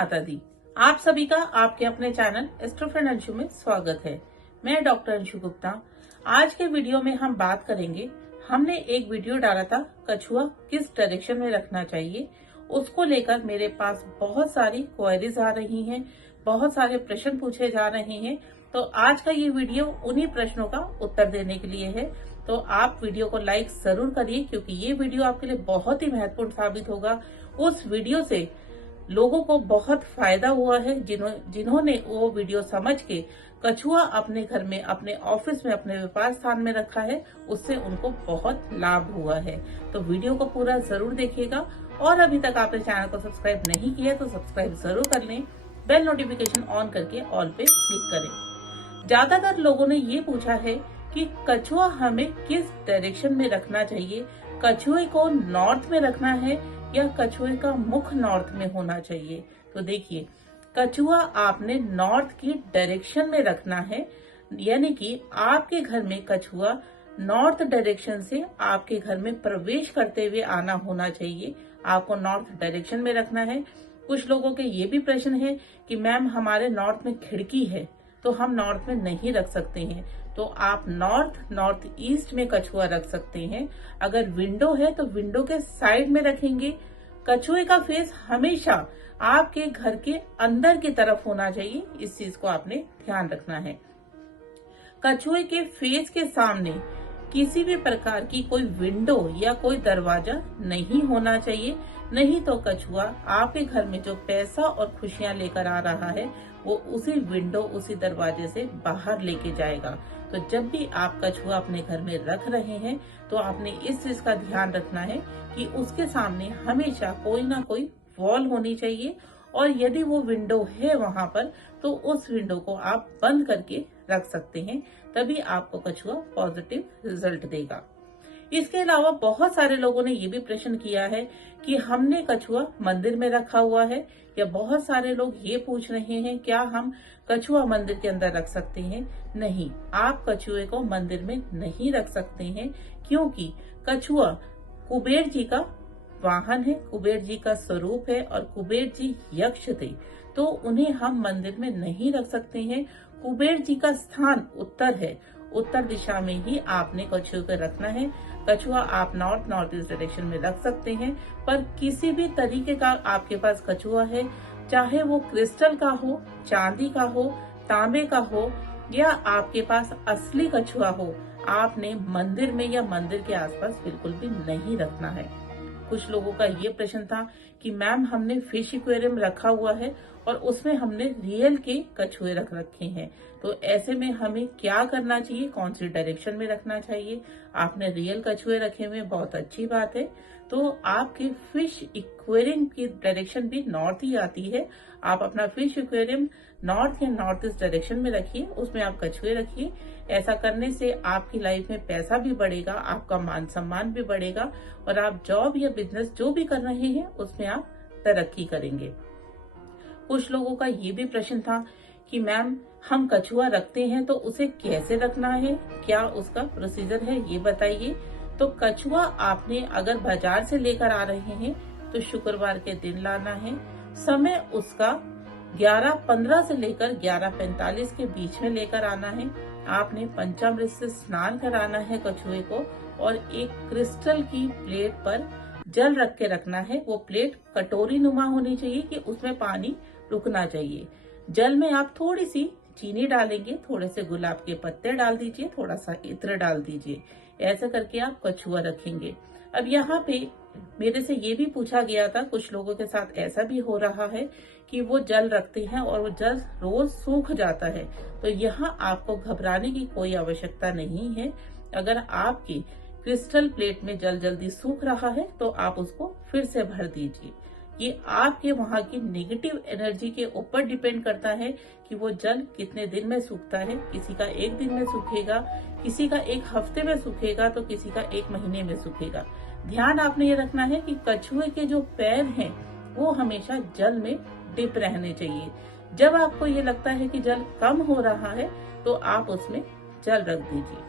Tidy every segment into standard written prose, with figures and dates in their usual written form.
माता दी। आप सभी का आपके अपने चैनल एस्ट्रो फ्रेंड अंशु में स्वागत है। मैं डॉक्टर अंशु गुप्ता। आज के वीडियो में हम बात करेंगे, हमने एक वीडियो डाला था कछुआ किस डायरेक्शन में रखना चाहिए, उसको लेकर मेरे पास बहुत सारी क्वेरीज आ रही हैं, बहुत सारे प्रश्न पूछे जा रहे हैं। तो आज का ये वीडियो उन्हीं प्रश्नों का उत्तर देने के लिए है। तो आप वीडियो को लाइक जरूर करिए, क्योंकि ये वीडियो आपके लिए बहुत ही महत्वपूर्ण साबित होगा। उस वीडियो से लोगों को बहुत फायदा हुआ है, जिन्होंने वो वीडियो समझ के कछुआ अपने घर में, अपने ऑफिस में, अपने व्यापार स्थान में रखा है, उससे उनको बहुत लाभ हुआ है। तो वीडियो को पूरा जरूर देखिएगा, और अभी तक आपने चैनल को सब्सक्राइब नहीं किया तो सब्सक्राइब जरूर कर लें। बेल नोटिफिकेशन ऑन करके ऑल पे क्लिक करें। ज्यादातर लोगों ने ये पूछा है कि कछुआ हमें किस डायरेक्शन में रखना चाहिए, कछुए को नॉर्थ में रखना है या कछुए का मुख नॉर्थ में होना चाहिए। तो देखिए, कछुआ आपने नॉर्थ की डायरेक्शन में रखना है, यानी कि आपके घर में कछुआ नॉर्थ डायरेक्शन से आपके घर में प्रवेश करते हुए आना होना चाहिए। आपको नॉर्थ डायरेक्शन में रखना है। कुछ लोगों के ये भी प्रश्न है कि मैम हमारे नॉर्थ में खिड़की है तो हम नॉर्थ में नहीं रख सकते हैं। तो आप नॉर्थ ईस्ट में कछुआ रख सकते हैं। अगर विंडो है तो विंडो के साइड में रखेंगे। कछुए का फेस हमेशा आपके घर के अंदर की तरफ होना चाहिए, इस चीज को आपने ध्यान रखना है। कछुए के फेस के सामने किसी भी प्रकार की कोई विंडो या कोई दरवाजा नहीं होना चाहिए, नहीं तो कछुआ आपके घर में जो पैसा और खुशियां लेकर आ रहा है वो उसी विंडो, उसी दरवाजे से बाहर लेके जाएगा। तो जब भी आप कछुआ अपने घर में रख रहे हैं तो आपने इस चीज का ध्यान रखना है कि उसके सामने हमेशा कोई ना कोई वॉल होनी चाहिए, और यदि वो विंडो है वहां पर तो उस विंडो को आप बंद करके रख सकते हैं, तभी आपको कछुआ पॉजिटिव रिजल्ट देगा। इसके अलावा बहुत सारे लोगों ने ये भी प्रश्न किया है कि हमने कछुआ मंदिर में रखा हुआ है, या बहुत सारे लोग ये पूछ रहे हैं क्या हम कछुआ मंदिर के अंदर रख सकते हैं। नहीं, आप कछुए को मंदिर में नहीं रख सकते हैं, क्योंकि कछुआ कुबेर जी का वाहन है, कुबेर जी का स्वरूप है, और कुबेर जी यक्ष थे, तो उन्हें हम मंदिर में नहीं रख सकते हैं। कुबेर जी का स्थान उत्तर है, उत्तर दिशा में ही आपने कछुए को रखना है। कछुआ आप नॉर्थ ईस्ट डायरेक्शन में रख सकते हैं, पर किसी भी तरीके का आपके पास कछुआ है, चाहे वो क्रिस्टल का हो, चांदी का हो, तांबे का हो, या आपके पास असली कछुआ हो, आपने मंदिर में या मंदिर के आसपास बिल्कुल भी नहीं रखना है। कुछ लोगों का ये प्रश्न था कि मैम हमने फिश एक्वेरियम रखा हुआ है और उसमें हमने रियल के कछुए रख रखे हैं, तो ऐसे में हमें क्या करना चाहिए, कौन सी डायरेक्शन में रखना चाहिए। आपने रियल कछुए रखे हुए, बहुत अच्छी बात है। तो आपके फिश एक्वेरियम की डायरेक्शन भी नॉर्थ ही आती है। आप अपना फिश एक्वेरियम नॉर्थ या नॉर्थ ईस्ट डायरेक्शन में रखिए, उसमें आप कछुए रखिए। ऐसा करने से आपकी लाइफ में पैसा भी बढ़ेगा, आपका मान सम्मान भी बढ़ेगा, और आप जॉब या बिजनेस जो भी कर रहे हैं उसमें आप तरक्की करेंगे। कुछ लोगों का ये भी प्रश्न था कि मैम हम कछुआ रखते हैं तो उसे कैसे रखना है, क्या उसका प्रोसीजर है, ये बताइए। तो कछुआ आपने अगर बाजार से लेकर आ रहे हैं तो शुक्रवार के दिन लाना है। समय उसका 11:15 से लेकर 11:45 के बीच में लेकर आना है। आपने पंचामृत से स्नान कराना है कछुए को, और एक क्रिस्टल की प्लेट पर जल रख के रखना है। वो प्लेट कटोरी नुमा होनी चाहिए कि उसमें पानी रुकना चाहिए। जल में आप थोड़ी सी चीनी डालेंगे, थोड़े से गुलाब के पत्ते डाल दीजिए, थोड़ा सा इत्र डाल दीजिए। ऐसा करके आप कछुआ रखेंगे। अब यहाँ पे मेरे से ये भी पूछा गया था, कुछ लोगों के साथ ऐसा भी हो रहा है कि वो जल रखते हैं और वो जल रोज सूख जाता है। तो यहाँ आपको घबराने की कोई आवश्यकता नहीं है। अगर आपकी क्रिस्टल प्लेट में जल जल्दी सूख रहा है तो आप उसको फिर से भर दीजिए। ये आपके वहां की नेगेटिव एनर्जी के ऊपर डिपेंड करता है कि वो जल कितने दिन में सूखता है। किसी का 1 दिन में सूखेगा, किसी का 1 हफ्ते में सूखेगा, तो किसी का 1 महीने में सूखेगा। ध्यान आपने ये रखना है कि कछुए के जो पैर हैं वो हमेशा जल में डिप रहने चाहिए। जब आपको ये लगता है कि जल कम हो रहा है तो आप उसमें जल रख दीजिए।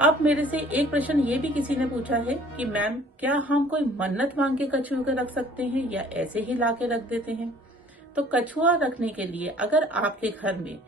अब मेरे से एक प्रश्न ये भी किसी ने पूछा है कि मैम क्या हम कोई मन्नत मांग के कछुए को रख सकते हैं या ऐसे ही ला के रख देते हैं। तो कछुआ रखने के लिए अगर आपके घर में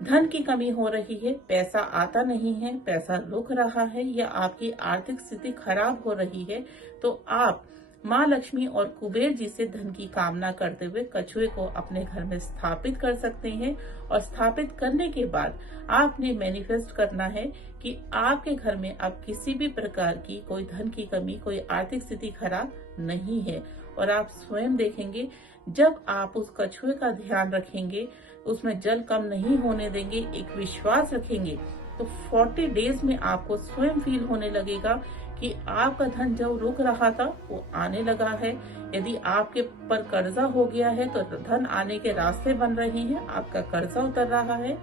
धन की कमी हो रही है, पैसा आता नहीं है, पैसा रुक रहा है या आपकी आर्थिक स्थिति खराब हो रही है, तो आप माँ लक्ष्मी और कुबेर जी से धन की कामना करते हुए कछुए को अपने घर में स्थापित कर सकते हैं। और स्थापित करने के बाद आपने मैनिफेस्ट करना है कि आपके घर में अब किसी भी प्रकार की कोई धन की कमी, कोई आर्थिक स्थिति खराब नहीं है। और आप स्वयं देखेंगे, जब आप उस कछुए का ध्यान रखेंगे, उसमें जल कम नहीं होने देंगे, एक विश्वास रखेंगे, तो 40 डेज में आपको स्वयं फील होने लगेगा कि आपका धन जो रुक रहा था वो आने लगा है। यदि आपके पर कर्जा हो गया है तो धन आने के रास्ते बन रहे हैं, आपका कर्जा उतर रहा है।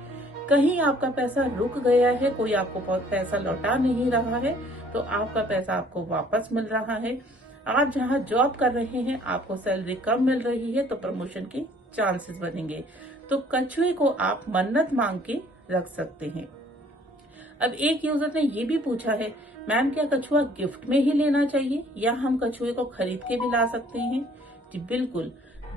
कहीं आपका पैसा रुक गया है, कोई आपको पैसा लौटा नहीं रहा है, तो आपका पैसा आपको वापस मिल रहा है। आप जहां जॉब कर रहे हैं, आपको सैलरी कम मिल रही है, तो प्रमोशन के चांसेस बनेंगे। तो कछुए को आप मन्नत मांग के रख सकते हैं। अब एक यूजर ने ये भी पूछा है, मैम क्या कछुआ गिफ्ट में ही लेना चाहिए या हम कछुए को खरीद के भी ला सकते हैं? जी बिल्कुल।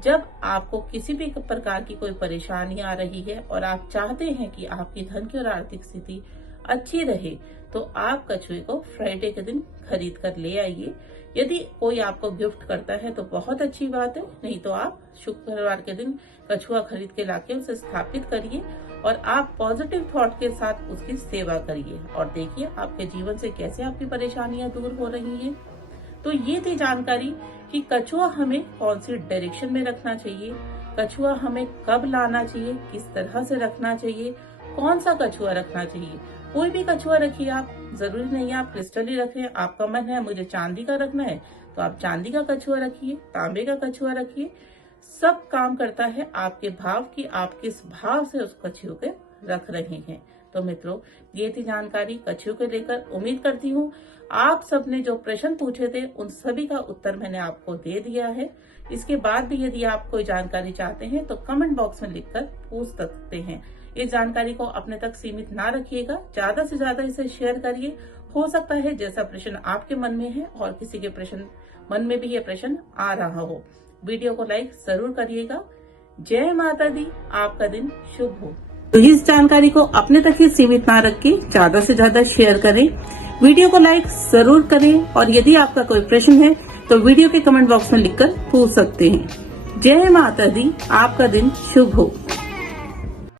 जब आपको किसी भी प्रकार की कोई परेशानी आ रही है और आप चाहते हैं कि आपकी धन की और आर्थिक स्थिति अच्छी रहे, तो आप कछुए को फ्राइडे के दिन खरीद कर ले आइए। यदि कोई आपको गिफ्ट करता है तो बहुत अच्छी बात है, नहीं तो आप शुक्रवार के दिन कछुआ खरीद के लाके उसे स्थापित करिए और आप पॉजिटिव थॉट के साथ उसकी सेवा करिए और देखिए आपके जीवन से कैसे आपकी परेशानियां दूर हो रही हैं। तो ये थी जानकारी कि कछुआ हमें कौन सी डायरेक्शन में रखना चाहिए, कछुआ हमें कब लाना चाहिए, किस तरह से रखना चाहिए, कौन सा कछुआ रखना चाहिए। कोई भी कछुआ रखिए, आप जरूरी नहीं है आप क्रिस्टल ही रखें। आपका मन है मुझे चांदी का रखना है तो आप चांदी का कछुआ रखिए, तांबे का कछुआ रखिए। सब काम करता है आपके भाव की, आप किस भाव से उस कछुए को रख रहे हैं। तो मित्रों, ये थी जानकारी कछुए को लेकर। उम्मीद करती हूँ आप सबने जो प्रश्न पूछे थे उन सभी का उत्तर मैंने आपको दे दिया है। इसके बाद भी यदि आप कोई जानकारी चाहते हैं तो कमेंट बॉक्स में लिखकर पूछ सकते हैं। इस जानकारी को अपने तक सीमित ना रखिएगा, ज्यादा से ज्यादा इसे शेयर करिए। हो सकता है जैसा प्रश्न आपके मन में है और किसी के प्रश्न मन में भी ये प्रश्न आ रहा हो। वीडियो को लाइक जरूर करिएगा। जय माता दी, आपका दिन शुभ हो। तो इस जानकारी को अपने तक ही सीमित ना रख के ज्यादा से ज्यादा शेयर करें, वीडियो को लाइक जरूर करें और यदि आपका कोई प्रश्न है तो वीडियो के कमेंट बॉक्स में लिखकर पूछ सकते हैं। जय माता दी, आपका दिन शुभ हो।